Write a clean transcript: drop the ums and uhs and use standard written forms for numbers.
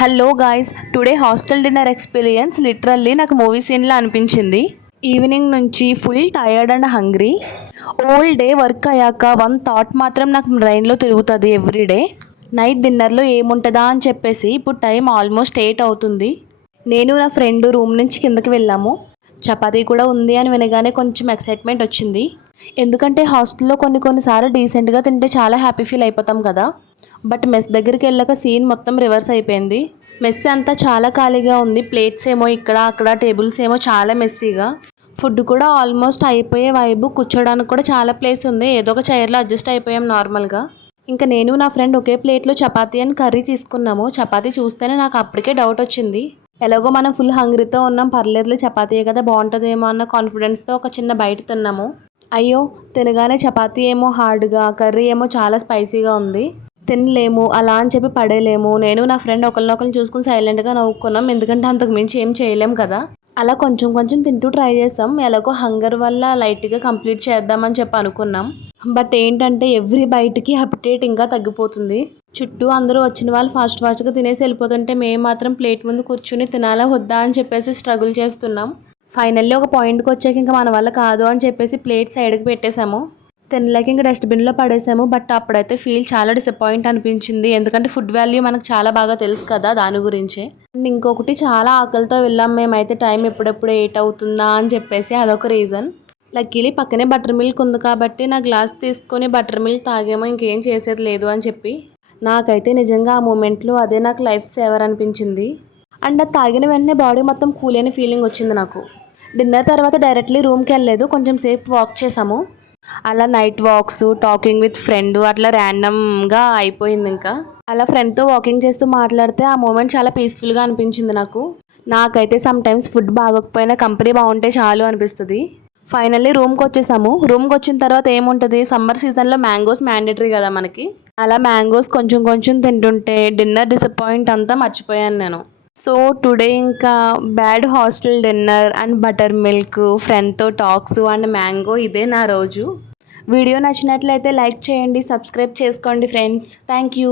Hello guys, today hostel dinner experience literally నాకు movie సీన్లా అనిపించింది. ఈవినింగ్ నుంచి full tired and hungry. All day work అయ్యాక one thought మాత్రం నాకు బ్రెయిన్లో తిరుగుతుంది ఎవ్రీడే. నైట్ డిన్నర్లో ఏముంటుందా అని చెప్పేసి. ఇప్పుడు టైం ఆల్మోస్ట్ 8 అవుతుంది. నేను నా ఫ్రెండ్ రూమ్ నుంచి కిందకి వెళ్ళాము. చపాతీ కూడా ఉంది అని వినగానే కొంచెం ఎక్సైట్మెంట్ వచ్చింది. ఎందుకంటే హాస్టల్లో కొన్నిసార్లు డీసెంట్గా తింటే చాలా హ్యాపీ ఫీల్ అయిపోతాం కదా. బట్ మెస్ దగ్గరికి వెళ్ళాక సీన్ మొత్తం రివర్స్ అయిపోయింది. మెస్ అంతా చాలా ఖాళీగా ఉంది. ప్లేట్స్ ఏమో ఇక్కడ అక్కడ, టేబుల్స్ ఏమో చాలా మెస్సీగా. ఫుడ్ కూడా ఆల్మోస్ట్ అయిపోయే వైబు. కూర్చోడానికి కూడా చాలా ప్లేస్ ఉంది. ఏదో ఒక చైర్లో అడ్జస్ట్ అయిపోయాం నార్మల్గా. ఇంకా నేను నా ఫ్రెండ్ ఒకే ప్లేట్లో చపాతీ అండ్ కర్రీ తీసుకున్నాము. చపాతీ చూస్తేనే నాకు అప్పటికే డౌట్ వచ్చింది. ఎలాగో మనం ఫుల్ హంగ్రీతో ఉన్నాం, పర్లేదులే చపాతీయే కదా బాగుంటుందేమో అన్న కాన్ఫిడెన్స్తో ఒక చిన్న బయట తిన్నాము. అయ్యో, తినగానే చపాతీ ఏమో హార్డ్గా, కర్రీ ఏమో చాలా స్పైసీగా ఉంది. తినలేము అలా అని చెప్పి పడేయలేము. నేను నా ఫ్రెండ్ ఒకరినొకరు చూసుకుని సైలెంట్గా నవ్వుకున్నాం. ఎందుకంటే అంతకు మించి ఏం చేయలేం కదా. అలా కొంచెం కొంచెం తింటూ ట్రై చేసాం. ఎలాగో హంగర్ వల్ల లైట్గా కంప్లీట్ చేద్దామని చెప్పి అనుకున్నాం. బట్ ఏంటంటే ఎవ్రీ బయటికి అపిటేట్ ఇంకా తగ్గిపోతుంది. చుట్టూ అందరూ వచ్చిన వాళ్ళు ఫాస్ట్గా తినేసి వెళ్ళిపోతుంటే మేము మాత్రం ప్లేట్ ముందు కూర్చుని తినాలా వద్దా అని చెప్పేసి స్ట్రగుల్ చేస్తున్నాం. ఫైనల్లీ ఒక పాయింట్కి వచ్చాక ఇంకా మన వల్ల కాదు అని చెప్పేసి ప్లేట్ సైడ్కి పెట్టేశాము. తినలేక ఇంకా డస్ట్బిన్లో పడేసాము. బట్ అప్పుడైతే చాలా డిసప్పాయింట్ అనిపించింది. ఎందుకంటే ఫుడ్ వాల్యూ మనకు చాలా బాగా తెలుసు కదా దాని గురించి. అండ్ ఇంకొకటి, చాలా ఆకలితో వెళ్ళాం మేమైతే. టైం ఎప్పుడెప్పుడు 8 అవుతుందా అని చెప్పేసి అదొక రీజన్. లక్కీలీ పక్కనే బటర్ మిల్క్ ఉంది కాబట్టి నా గ్లాస్ తీసుకొని బటర్ మిల్క్ తాగేమో, ఇంకేం చేసేది లేదు అని చెప్పి. నాకైతే నిజంగా ఆ మూమెంట్లో అదే నాకు లైఫ్ సేవర్ అనిపించింది. అండ్ అది తాగిన వెంటనే బాడీ మొత్తం కూల్ అయిన ఫీలింగ్ వచ్చింది నాకు. డిన్నర్ తర్వాత డైరెక్ట్లీ రూమ్కి వెళ్ళలేదు, కొంచెం సేపు వాక్ చేసాము. అలా night walks, talking with friend అట్లా ర్యాండమ్గా అయిపోయింది. ఇంకా అలా ఫ్రెండ్తో వాకింగ్ చేస్తూ మాట్లాడితే ఆ మూమెంట్ చాలా పీస్ఫుల్గా అనిపించింది నాకు. నాకైతే సమ్ టైమ్స్ ఫుడ్ బాగోకపోయినా కంపెనీ బాగుంటే చాలు అనిపిస్తుంది. ఫైనల్లీ రూమ్కి వచ్చేసాము. రూమ్కి వచ్చిన తర్వాత ఏముంటుంది, సమ్మర్ సీజన్లో మ్యాంగోస్ మ్యాండేటరీ కదా మనకి. అలా మ్యాంగోస్ కొంచెం కొంచెం తింటుంటే డిన్నర్ డిసప్పాయింట్ అంతా మర్చిపోయాను నేను. సో టుడే ఇంకా bad hostel dinner and butter milk, ఫ్రెండ్తో టాక్స్ అండ్ మ్యాంగో, ఇదే నా రోజు. వీడియో నచ్చినట్లయితే లైక్ చేయండి, సబ్స్క్రైబ్ చేసుకోండి ఫ్రెండ్స్. Thank you.